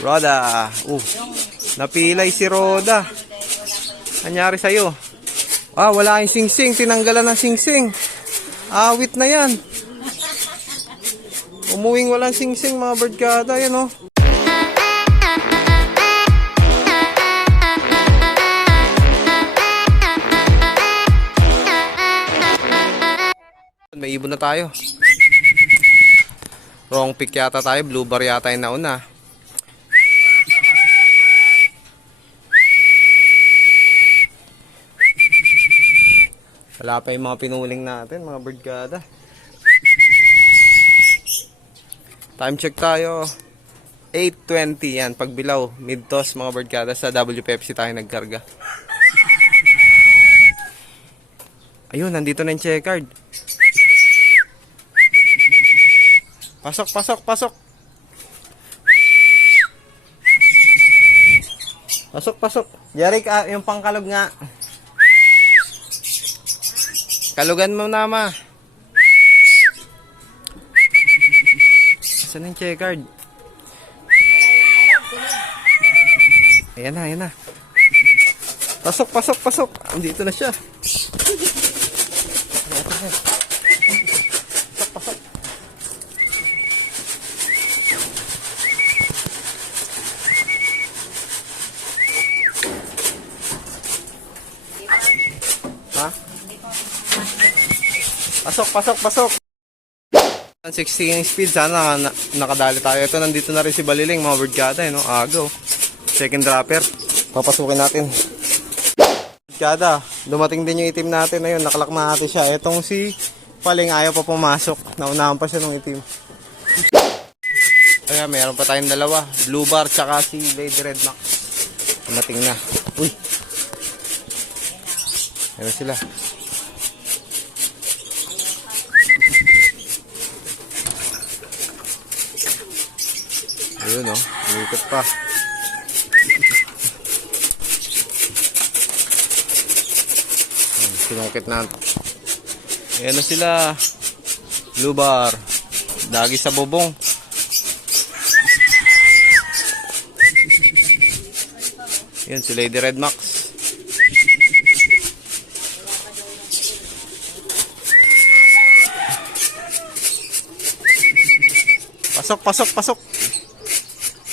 Roda. Uh, napilay si Roda. Anyari sa'yo? Ah, wala yung singsing. Tinanggalan ng singsing. Awit na yan. Umuwing walang singsing mga birdgada. Yan oh. May ibon na tayo. Wrong pick yata tayo. Blue bar yata yung nauna. Wala pa yung mga pinuling natin, mga birdgada. Time check tayo. 8.20 yan, pagbilaw. Mid-toss mga birdgada sa WPFC tayo nagkarga. Ayun, nandito na yung check card. Pasok, pasok, pasok. Pasok, pasok. Jeric, ah, yung pangkalog nga. Kalugan mo na, ma. Saan yung check card? Ayan na, ayan na. Pasok, pasok, pasok. Andito na siya. Pasok, pasok. Pasok, pasok, pasok. 16 yung speed, sana na, nakadali tayo. Ito, nandito na rin si Baliling, mga birdgada, eh, no? Agaw. Second dropper. Papasukin natin. Birdgada, dumating din yung itim natin. Ayun, nakalakma natin siya. Itong si Paling ayaw pa pumasok. Naunahan pa siya ng itim. Kaya meron pa tayong dalawa. Blue bar tsaka si Lady Red Max. Dumating na. Uy! Meron sila. Ayun oh, umikot pa. Sinungkit na. Ayan na sila. Blue bar. Dagi sa bubong. Yun, si Lady Red Max. Pasok, pasok, pasok.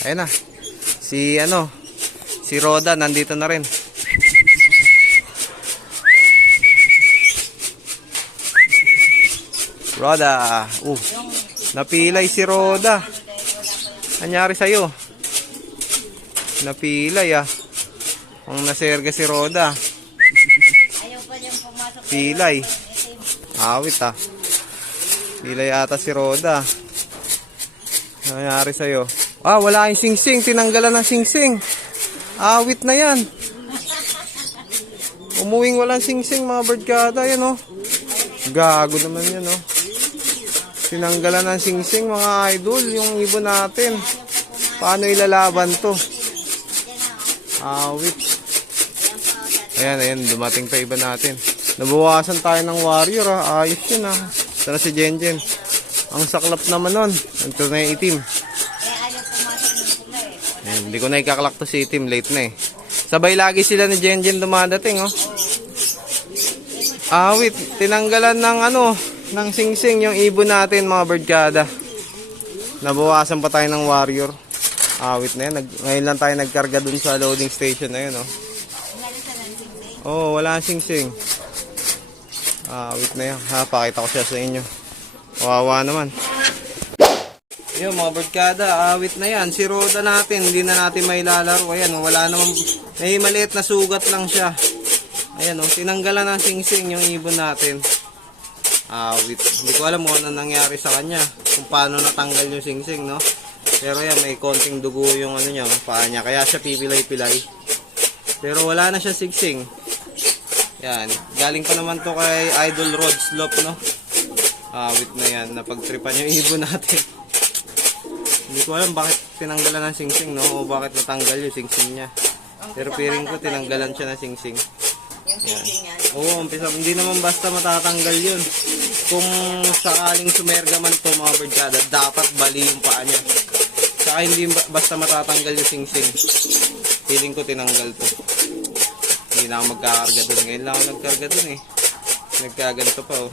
Ayun na. Si ano, si Roda nandito na rin. Roda. Uh, napilay si Roda. Anyari sa'yo? Napilay ah. Ang naserga si Roda. Pilay. Awit ah. Pilay ata si Roda. Nangyari sa'yo? Ah, wala yung singsing. Tinanggalan ng singsing. Awit na yan. Umuwing walang singsing mga birdgada. Yan oh. Gago naman yan oh. Tinanggalan ng singsing mga idol. Yung ibon natin. Paano ilalaban to? Awit. Ayan, ayan. Dumating pa iba natin. Nabawasan tayo ng warrior ah. Ayos yun ah. Na si Jenjen. Ang saklap naman nun. Ito na yung itim. Ayan, hindi ko na ikaklak to si itim. Late na eh. Sabay lagi sila ni Jenjen dumadating oh. Awit. Tinanggalan ng ano, ng singsing yung ibon natin mga birdgada. Nabawasan pa tayo ng warrior. Awit na yan. Nag, ngayon lang tayo nagkarga dun sa loading station na yun oh. Sing Oh, wala sing sing. Ah, wait na yan. Ha, pakita ko siya sa inyo. Kawawa naman. Yun, mga birdkada, awit na yan. Si Roda natin, hindi na natin may lalaro. Ayan, oh, wala naman, may maliit na sugat lang siya. Ayan, oh, tinanggalan ng sing-sing yung ibon natin. Awit. Hindi ko alam kung ano nangyari sa kanya. Kung paano natanggal yung sing-sing, no? Pero yan, may konting dugo yung ano niya, paa niya. Kaya siya pipilay-pilay. Pero wala na siya sigsing. Yan. Galing pa naman to kay Idol Rod Slop, no? Awit na yan. Napagtripan yung ibon natin. Hindi ko alam bakit tinanggalan ng singsing, no? O bakit natanggal yung singsing niya. Pero piring ko tinanggalan siya ng singsing. Yung sing niya. Oo, umpisa. Hindi naman basta matatanggal yun. Kung sakaling sumerga man to mga birdkada, dapat bali yung paa niya. Saka hindi ba- basta matatanggal yung sing-sing. Feeling ko tinanggal to. Hindi na ako magkakarga dun. Ngayon lang ako nagkarga dun eh. Nagkaganto pa oh.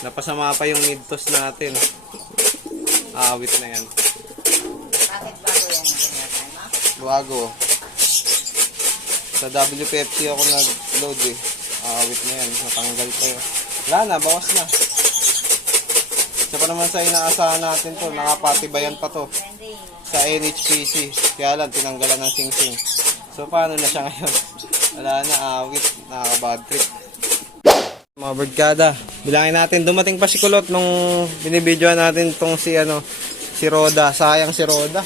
Napasama pa yung mid-toss natin. Awit na yan. Bakit bago yan sinasama? Bago. Sa WPFC ako nag-load eh. Awit na yan. Natanggal pa yun. Wala na, bawas na. Isa pa naman sa inaasahan natin to. Nakapatibayan pa to. Sa NHPC. Kaya lang, tinanggalan ng sing-sing. So, paano na siya ngayon? Wala na, awit. Nakaka-bad trip. Mga birdkada. Bilangin natin, dumating pa si Kulot nung binibidyoan natin tong si ano, si Roda. Sayang si Roda.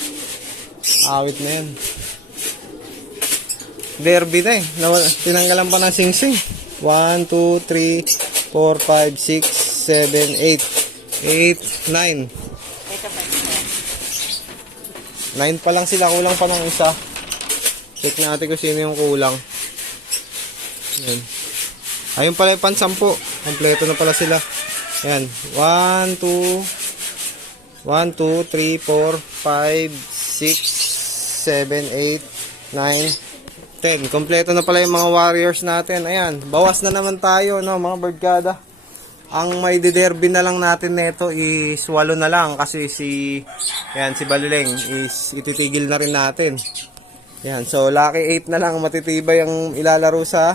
Awit na yan. Derby na eh. Tinanggalan pa ng sing-sing. 1, 2, 3, 4, 5, 6, 7, 8, 8, 9. Ito pa ito. 9 pa lang sila, kulang pa ng isa. Check natin kung sino yung kulang. Yan. Ayun pala yung pansampu. Kompleto na pala sila. Yan. 1, 2, 1, 2, 3, 4, 5, 6, 7, 8, 9, 10. Kompleto na pala yung mga warriors natin. Ayan. Bawas na naman tayo, no, mga birdgada. Ang may derby na lang natin nito is walo na lang kasi si yan si Baluleng is ititigil na rin natin. Yan, so lucky 8 na lang matitibay ang ilalaro sa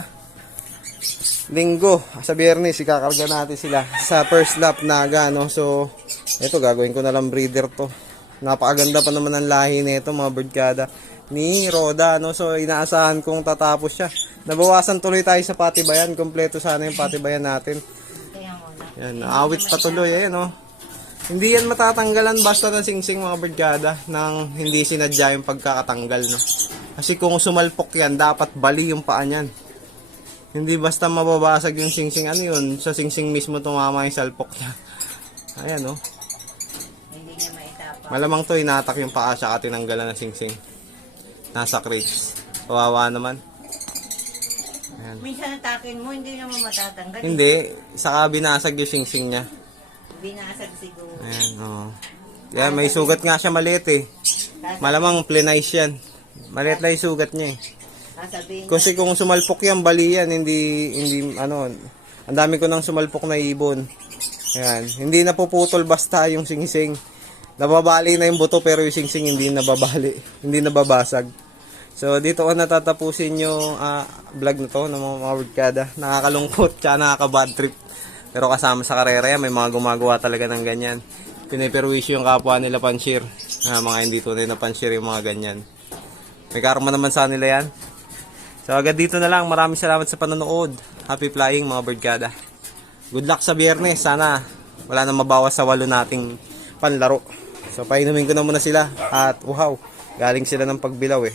linggo. Sa biyernes ikakarga natin sila sa first lap na gano. So ito gagawin ko na lang breeder to. Napakaganda pa naman ang lahi nito mga birdkada ni Roda no. So inaasahan kong tatapos siya. Nabawasan tuloy tayo sa patibayan. Kompleto sana yung patibayan natin. Yan, awit patuloy eh, no? Hindi yan matatanggalan basta ng singsing mga birdgada nang hindi sinadya yung pagkakatanggal, no? Kasi kung sumalpok yan, dapat bali yung paa niyan. Hindi basta mababasag yung singsing, ano yun? Sa singsing mismo tumama yung salpok niya. Ayan, no? Hindi niya maitapa. Malamang to, inatak yung paa siya tinanggalan ng singsing. Nasa crates. Kawawa naman. Ayan. Minsan atakin mo, hindi naman matatanggal. Hindi, saka binasag yung singsing niya. Binasag siguro. Ayan, oo. Kaya may sugat nga siya maliit eh. Malamang plenize yan. Maliit lang yung sugat niya eh. Sasabihin Kasi kung sumalpok yan, bali yan. Hindi, hindi, ano, ang dami ko nang sumalpok na ibon. Ayan. Hindi napuputol basta yung singsing. Nababali na yung buto pero yung singsing hindi nababali. Hindi nababasag. So, dito ko natatapusin yung ah, vlog na to ng mga mga wordkada. Nakakalungkot, tsaka nakaka-bad trip. Pero kasama sa karera yan, may mga gumagawa talaga ng ganyan. Piniperwisyo yung kapwa nila panshir. Ah, mga hindi tunay na panshir yung mga ganyan. May karma naman sa nila yan. So agad dito na lang. Maraming salamat sa panonood. Happy flying mga birdkada. Good luck sa biyernes. Sana wala na mabawas sa walo nating panlaro. So painumin ko na muna sila. At wow, galing sila ng pagbilaw eh.